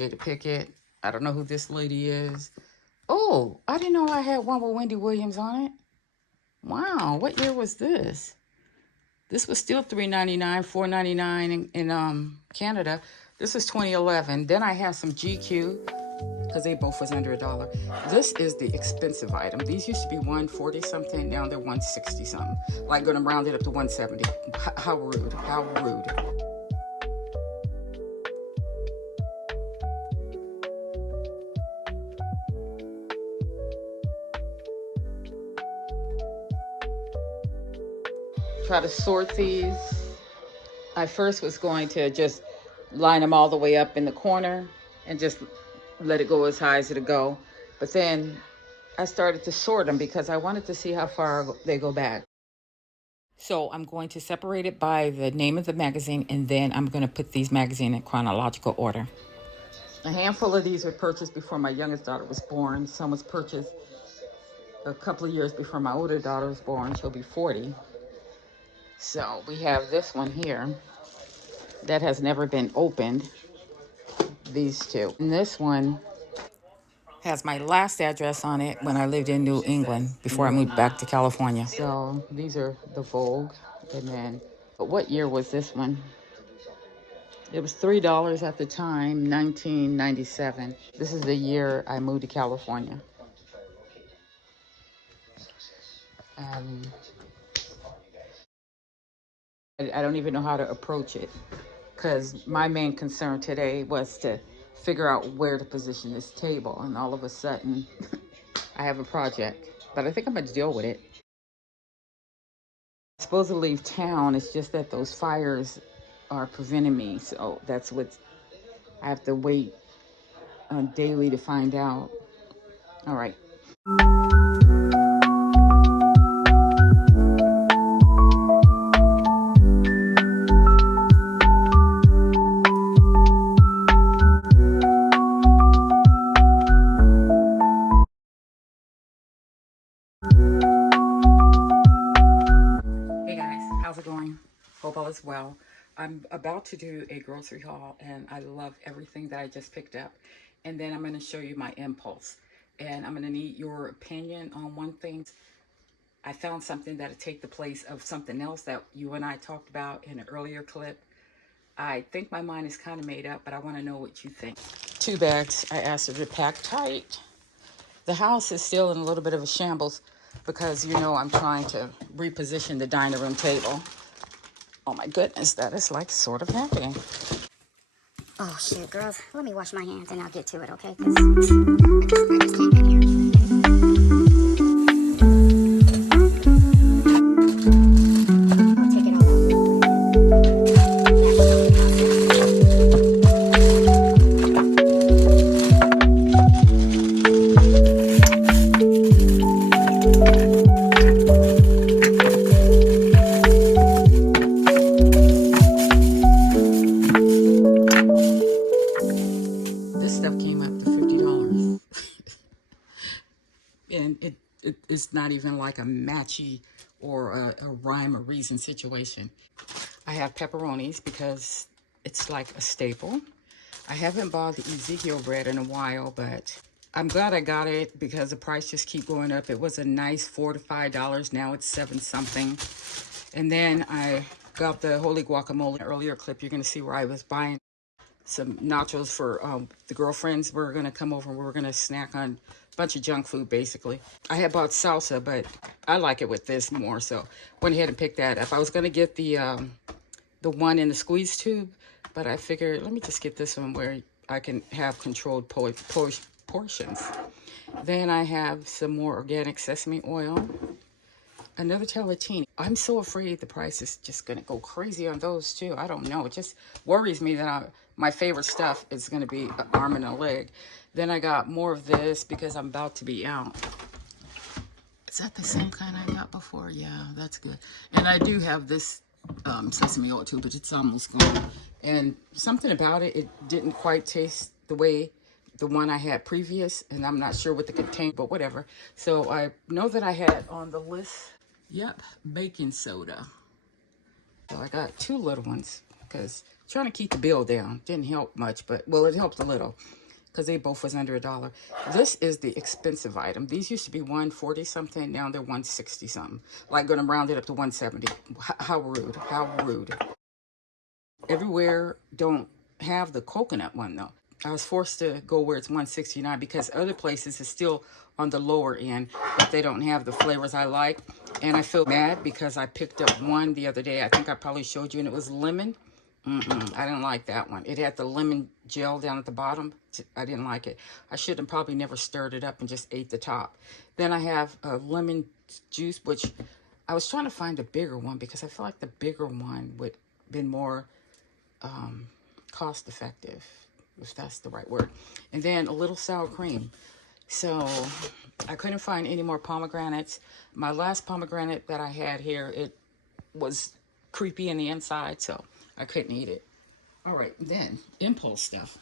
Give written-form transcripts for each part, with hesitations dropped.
Jada Pickett. I don't know who this lady is. Oh, I didn't know I had one with Wendy Williams on it. Wow, what year was this? This was still $3.99, $4.99 in Canada. This is 2011. Then I have some GQ because they both was under $1. This is the expensive item. These used to be $140 something. Now they're $160 something. Like gonna round it up to $170. How rude? How rude? Try to sort these. I first was going to just line them all the way up in the corner and just let it go as high as it'll go. But then I started to sort them because I wanted to see how far they go back. So I'm going to separate it by the name of the magazine, and then I'm going to put these magazines in chronological order. A handful of these were purchased before my youngest daughter was born. Some was purchased a couple of years before my older daughter was born. She'll be 40. So we have this one here that has never been opened. These two. And this one has my last address on it when I lived in New England before I moved back to California. So these are the Vogue. And then, but what year was this one? It was $3 at the time, 1997. This is the year I moved to California. I don't even know how to approach it because my main concern today was to figure out where to position this table, and all of a sudden I have a project, but I think I'm going to deal with it. I'm supposed to leave town. It's just that those fires are preventing me, so that's what I have to wait daily to find out. All right. Hope all is well. I'm about to do a grocery haul, and I love everything that I just picked up. And then I'm going to show you my impulse. And I'm going to need your opinion on one thing. I found something that'll take the place of something else that you and I talked about in an earlier clip. I think my mind is kind of made up, but I want to know what you think. 2 bags I asked her to pack tight. The house is still in a little bit of a shambles because, you know, I'm trying to reposition the dining room table. Oh my goodness, that is like sort of happening. Oh shoot, girls, let me wash my hands and I'll get to it, okay? I just came in here. I'll take it all out. It's not even like a matchy or a rhyme or reason situation. I have pepperonis because it's like a staple. I haven't bought the Ezekiel bread in a while, but I'm glad I got it because the price just keep going up. It was a nice $4 to $5. Now it's 7 something. And then I got the holy guacamole. In an earlier clip, you're going to see where I was buying some nachos for the girlfriends. We're going to come over and we're going to snack on a bunch of junk food, basically. I had bought salsa, but I like it with this more, so went ahead and picked that up. I was going to get the one in the squeeze tube, but I figured, let me just get this one where I can have controlled portions. Then I have some more organic sesame oil. Another Talatini. I'm so afraid the price is just going to go crazy on those too. I don't know. It just worries me that my favorite stuff is going to be an arm and a leg. Then I got more of this because I'm about to be out. Is that the same kind I got before? Yeah, that's good. And I do have this sesame oil too, but it's almost gone. And something about it, it didn't quite taste the way the one I had previous, and I'm not sure what the container, but whatever. So I know that I had on the list, yep, baking soda. So I got 2 little ones. because trying to keep the bill down didn't help much, but, well, it helped a little because they both was under $1. This is the expensive item. These used to be 140 something. Now they're 160 something. Like, going to round it up to 170. How rude. How rude. Everywhere don't have the coconut one, though. I was forced to go where it's 169 because other places is still on the lower end, but they don't have the flavors I like. And I feel mad because I picked up one the other day. I think I probably showed you, and it was lemon. I didn't like that one. It had the lemon gel down at the bottom. I didn't like it. I should have probably never stirred it up and just ate the top. Then I have a lemon juice, which I was trying to find a bigger one because I feel like the bigger one would have been more cost effective, if that's the right word. And then a little sour cream. So I couldn't find any more pomegranates. My last pomegranate that I had here, it was creepy in the inside, so I couldn't eat it. All right, then impulse stuff.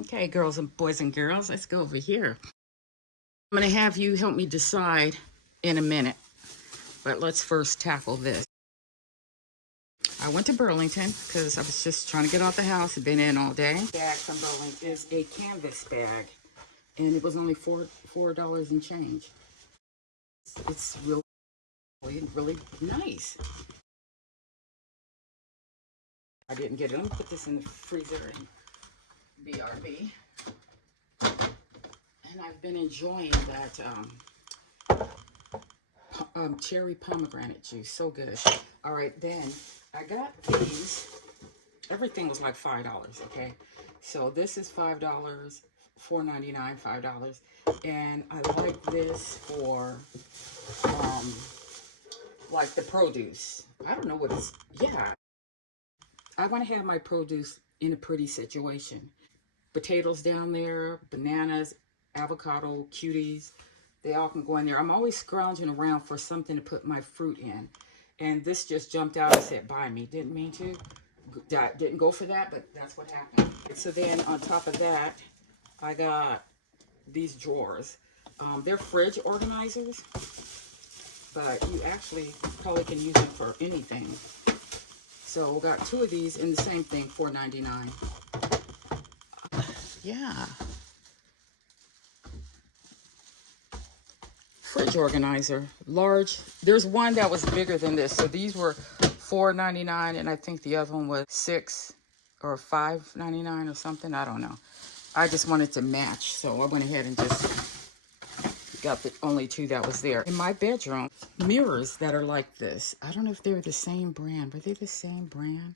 Okay, girls and boys and girls, let's go over here. I'm going to have you help me decide in a minute, but let's first tackle this. I went to Burlington because I was just trying to get out the house. I've been in all day. Bag from Burlington is a canvas bag, and it was only $4 and change. It's really nice. I didn't get it. Let me put this in the freezer and BRB. And I've been enjoying that cherry pomegranate juice. So good. All right, then I got these. Everything was like $5, okay? So this is $5, $4.99, $5. And I like this for like the produce. I don't know what it's, yeah. I want to have my produce in a pretty situation. Potatoes down there, bananas, avocado, cuties, they all can go in there. I'm always scrounging around for something to put my fruit in. And this just jumped out and said, buy me. Didn't mean to. Didn't go for that, but that's what happened. So then on top of that, I got these drawers. They're fridge organizers, but you actually probably can use them for anything. So we got 2 of these in the same thing, $4.99. Yeah. Fridge organizer, large. There's one that was bigger than this. So these were $4.99, and I think the other one was $6 or $5.99 or something. I don't know. I just wanted to match, so I went ahead and just got the only 2 that was there. In my bedroom, mirrors that are like this. I don't know if they're the same brand. Were they the same brand?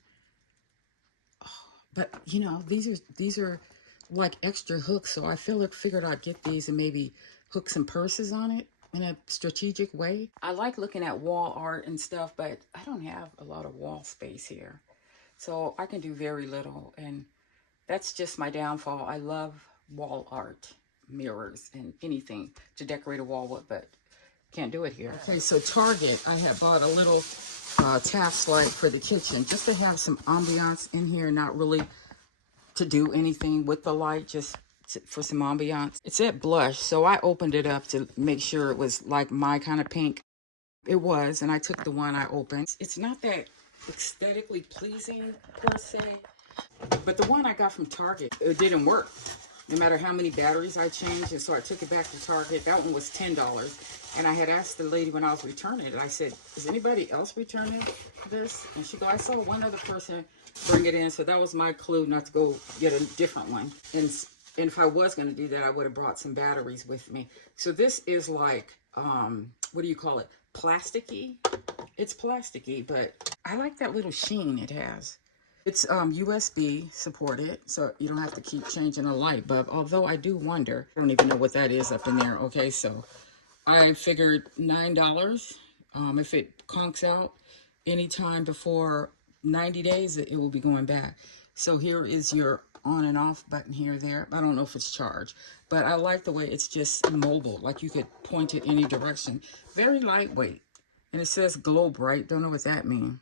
Oh, but you know, these are like extra hooks, so I figured I'd get these and maybe hook some purses on it in a strategic way. I like looking at wall art and stuff, but I don't have a lot of wall space here, so I can do very little, and that's just my downfall. I love wall art, mirrors, and anything to decorate a wall with, but can't do it here. Okay, so Target, I have bought a little task light for the kitchen just to have some ambiance in here, not really to do anything with the light, just for some ambiance. It said blush, so I opened it up to make sure it was like my kind of pink. It was, and I took the one I opened. It's not that aesthetically pleasing per se, but the one I got from Target, it didn't work. No matter how many batteries I changed, and so I took it back to Target. That one was $10, and I had asked the lady when I was returning it, I said, is anybody else returning this? And she goes, I saw one other person bring it in, so that was my clue not to go get a different one. And if I was going to do that, I would have brought some batteries with me. So this is like, what do you call it? Plasticky? It's plasticky, but I like that little sheen it has. It's USB supported, so you don't have to keep changing a light bulb. Although I do wonder, I don't even know what that is up in there. Okay, so I figured $9. If it conks out anytime before 90 days, it will be going back. So here is your on and off button here, there. I don't know if it's charged, but I like the way it's just mobile. Like you could point it any direction. Very lightweight. And it says glow bright. Don't know what that means.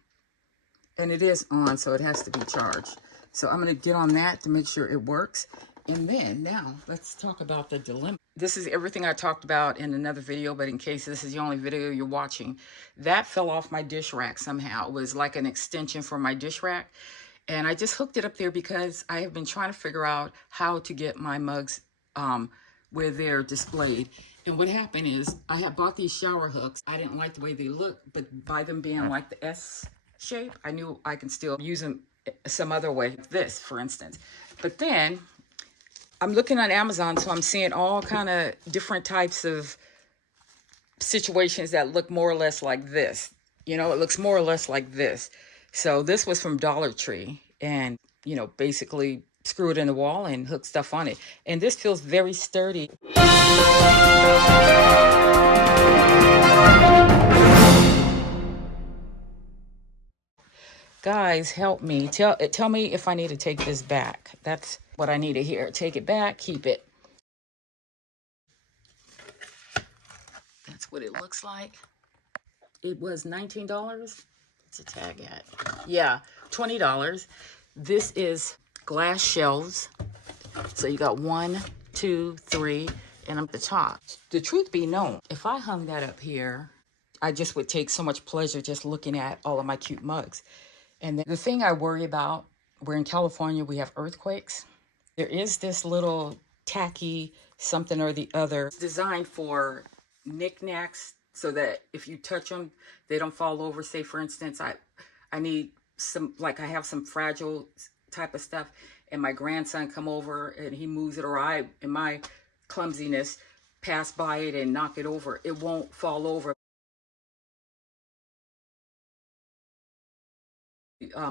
And it is on, so it has to be charged. So I'm going to get on that to make sure it works. And then now let's talk about the dilemma. This is everything I talked about in another video, but in case this is the only video you're watching, that fell off my dish rack somehow. It was like an extension for my dish rack. And I just hooked it up there because I have been trying to figure out how to get my mugs where they're displayed. And what happened is I had bought these shower hooks. I didn't like the way they look, but by them being like the S shape, I knew I can still use them some other way. This, for instance. But then I'm looking on Amazon, so I'm seeing all kind of different types of situations that look more or less like this. You know, it looks more or less like this. So this was from Dollar Tree, and, you know, basically screw it in the wall and hook stuff on it. And this feels very sturdy. Guys, help me. Tell me if I need to take this back. That's what I need to hear. Take it back, keep it. That's what it looks like. It was $19. What's the tag at? Yeah, $20. This is glass shelves. So you got 1, 2, 3, and up the top. The truth be known, if I hung that up here, I just would take so much pleasure just looking at all of my cute mugs. And the thing I worry about, we're in California, we have earthquakes. There is this little tacky something or the other designed for knickknacks so that if you touch them, they don't fall over. Say, for instance, I need some, like I have some fragile type of stuff, and my grandson come over and he moves it, or I, in my clumsiness, pass by it and knock it over. It won't fall over.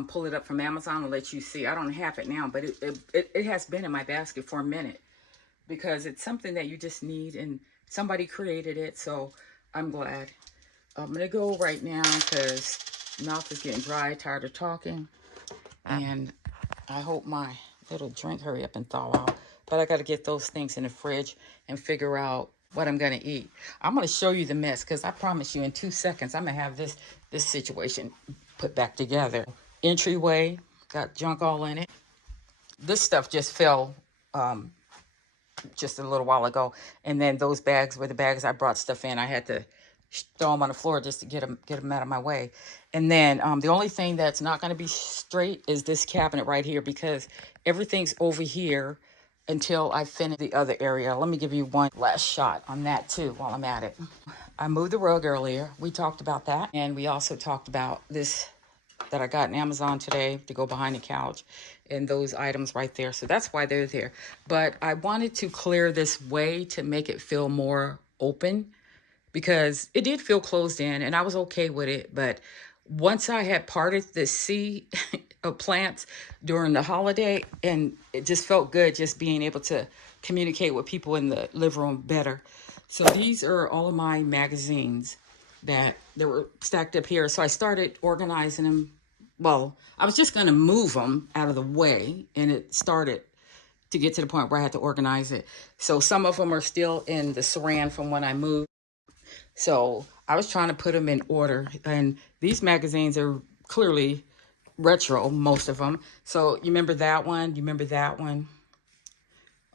Pull it up from Amazon and let you see. I don't have it now, but it has been in my basket for a minute because it's something that you just need, and somebody created it, so I'm glad. I'm gonna go right now because mouth is getting dry, tired of talking, and I hope my little drink hurry up and thaw out. But I got to get those things in the fridge and figure out what I'm gonna eat. I'm gonna show you the mess because I promise you in 2 seconds I'm gonna have this situation put back together. Entryway got junk all in it. This stuff just fell just a little while ago, and then those bags were the bags I brought stuff in. I had to throw them on the floor just to get them out of my way. And then the only thing that's not going to be straight is this cabinet right here, because everything's over here until I finish the other area. Let me give you one last shot on that too while I'm at it. I moved the rug earlier. We talked about that, and we also talked about this that I got in Amazon today to go behind the couch, and those items right there. So that's why they're there. But I wanted to clear this way to make it feel more open, because it did feel closed in and I was okay with it. But once I had parted the sea of plants during the holiday, and it just felt good just being able to communicate with people in the living room better. So these are all of my magazines that they were stacked up here. So I started organizing them. Well, I was just going to move them out of the way, and it started to get to the point where I had to organize it. So some of them are still in the saran from when I moved. So I was trying to put them in order, and these magazines are clearly retro, most of them. So you remember that one? You remember that one?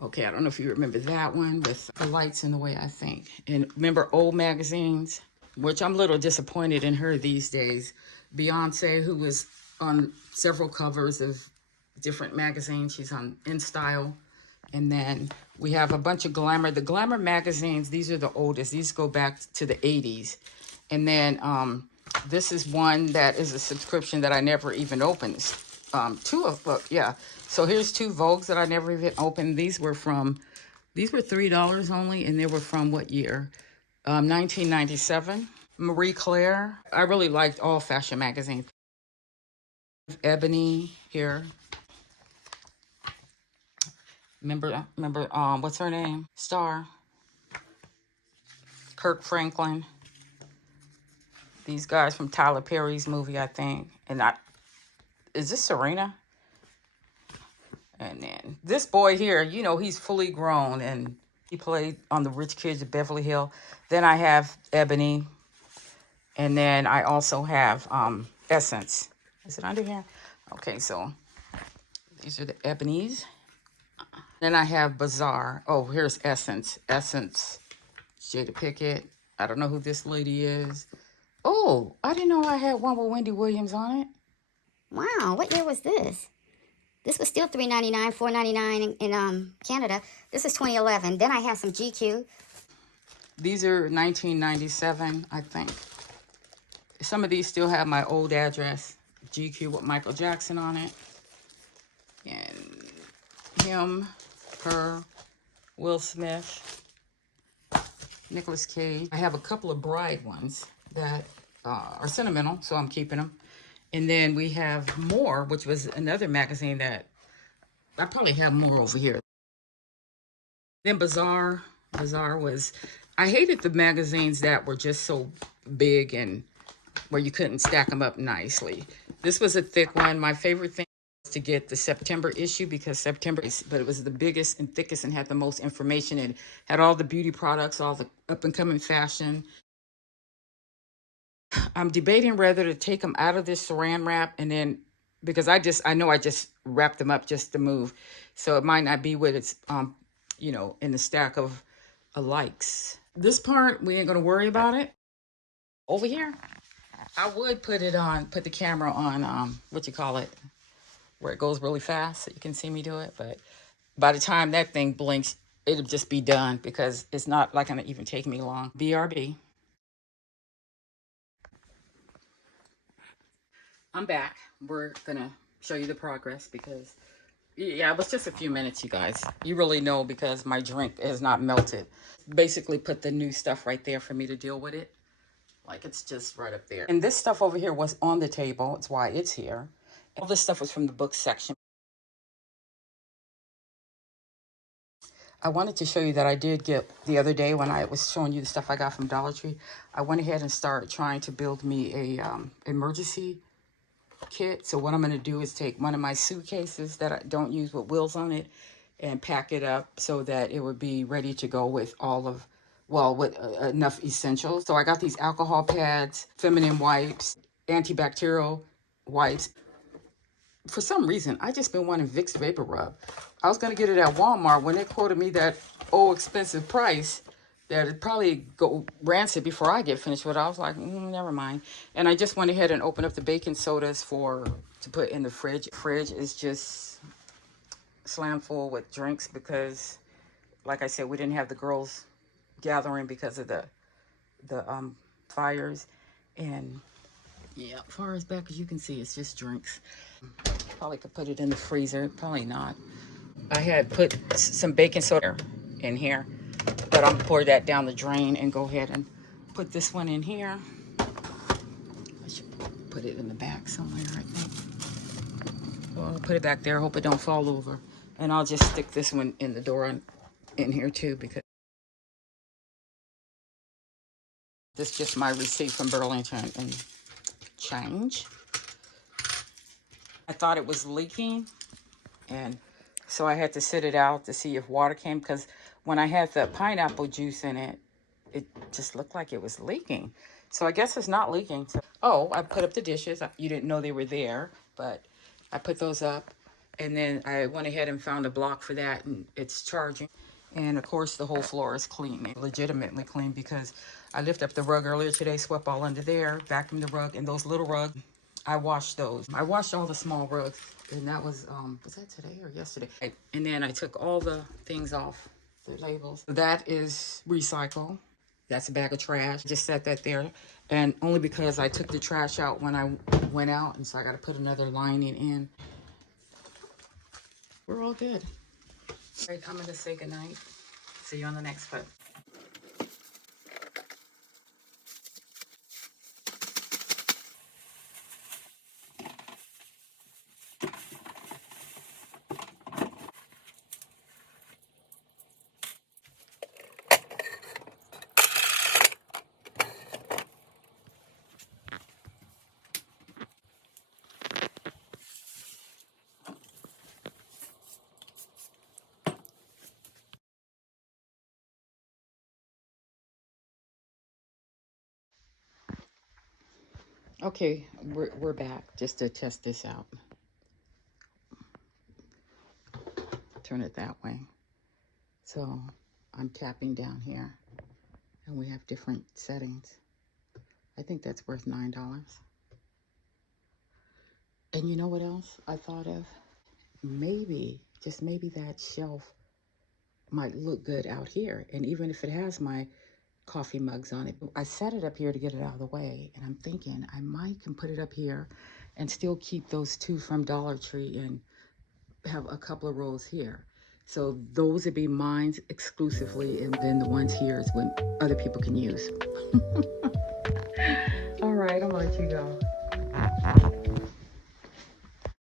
Okay, I don't know if you remember that one with the lights in the way, I think. And remember old magazines, which I'm a little disappointed in her these days. Beyonce, who was on several covers of different magazines. She's on In Style. And then we have a bunch of glamour. The glamour magazines, these are the oldest. These go back to the 80s. And then this is one that is a subscription that I never even opened. Yeah. So here's 2 Vogues that I never even opened. These were $3 only, and they were from what year? 1997. Marie Claire. I really liked all fashion magazines. Ebony here. Remember, what's her name? Star. Kirk Franklin. These guys from Tyler Perry's movie, I think. And is this Serena? And then this boy here, you know, he's fully grown, and he played on the Rich Kids of Beverly Hills. Then I have Ebony. And then I also have Essence. Is it under here? Okay, so these are the Ebonies. Then I have Bazaar. Oh, here's Essence. Essence. Jada Pickett. I don't know who this lady is. Oh, I didn't know I had one with Wendy Williams on it. Wow, what year was this? This was still $3.99, $4.99 in Canada. This is 2011. Then I have some GQ. These are 1997, I think. Some of these still have my old address. GQ with Michael Jackson on it. And him, her, Will Smith, Nicolas Cage. I have a couple of Bride ones that are sentimental, so I'm keeping them. And then we have More, which was another magazine that I probably have more over here. Then Bazaar. Bazaar was, I hated the magazines that were just so big and where you couldn't stack them up nicely. This was a thick one. My favorite thing was to get the September issue because September, but it was the biggest and thickest and had the most information and had all the beauty products, all the up and coming fashion. I'm debating whether to take them out of this saran wrap and then, because I know I just wrapped them up just to move. So it might not be what it's, in the stack of likes. This part, we ain't gonna worry about it. Over here, I would put the camera on, what you call it, where it goes really fast so you can see me do it. But by the time that thing blinks, it'll just be done because it's not like gonna even take me long. BRB. I'm back. We're gonna show you the progress because, yeah, it was just a few minutes, you guys. You really know because my drink is not melted. Basically put the new stuff right there for me to deal with it. Like it's just right up there. And this stuff over here was on the table. It's why it's here. All this stuff was from the book section. I wanted to show you that I did get the other day when I was showing you the stuff I got from Dollar Tree. I went ahead and started trying to build me a emergency kit. So what I'm going to do is take one of my suitcases that I don't use with wheels on it and pack it up so that it would be ready to go with all of, well, with enough essentials. So I got these alcohol pads, feminine wipes, antibacterial wipes. For some reason, I just been wanting Vicks Vapor Rub. I was going to get it at Walmart when they quoted me that expensive price that it probably go rancid before I get finished with it. I was like, never mind. And I just went ahead and opened up the baking sodas to put in the fridge. Fridge is just slam full with drinks because, like I said, we didn't have the girls gathering because of the fires. And yeah, as far as back as you can see, it's just drinks. Probably could put it in the freezer. Probably not. I had put some baking soda in here, but I'm gonna pour that down the drain and go ahead and put this one in here. I should put it in the back somewhere, I think. Well, I'll put it back there. Hope it don't fall over. And I'll just stick this one in the door in here too because this is just my receipt from Burlington and change. I thought it was leaking, and so I had to sit it out to see if water came because when I had the pineapple juice in it, it just looked like it was leaking. So I guess it's not leaking. So, oh, I put up the dishes. You didn't know they were there, but I put those up. And then I went ahead and found a block for that, and it's charging. And of course, the whole floor is clean, legitimately clean, because I lifted up the rug earlier today, swept all under there, vacuumed the rug, and those little rugs, I washed those. I washed all the small rugs, and that was that today or yesterday? And then I took all the things off the labels. That is recycle. That's a bag of trash. Just set that there. And only because I took the trash out when I went out, and so I got to put another lining in. We're all good. All right, I'm going to say goodnight. See you on the next clip. Okay, we're back just to test this out. Turn it that way. So I'm tapping down here, and we have different settings. I think that's worth $9. And you know what else I thought of? Maybe, just maybe that shelf might look good out here. And even if it has my coffee mugs on it, I set it up here to get it out of the way. And I'm thinking I might can put it up here and still keep those two from Dollar Tree and have a couple of rows here. So those would be mine exclusively, and then the ones here is when other people can use. All right, I'm gonna let you go.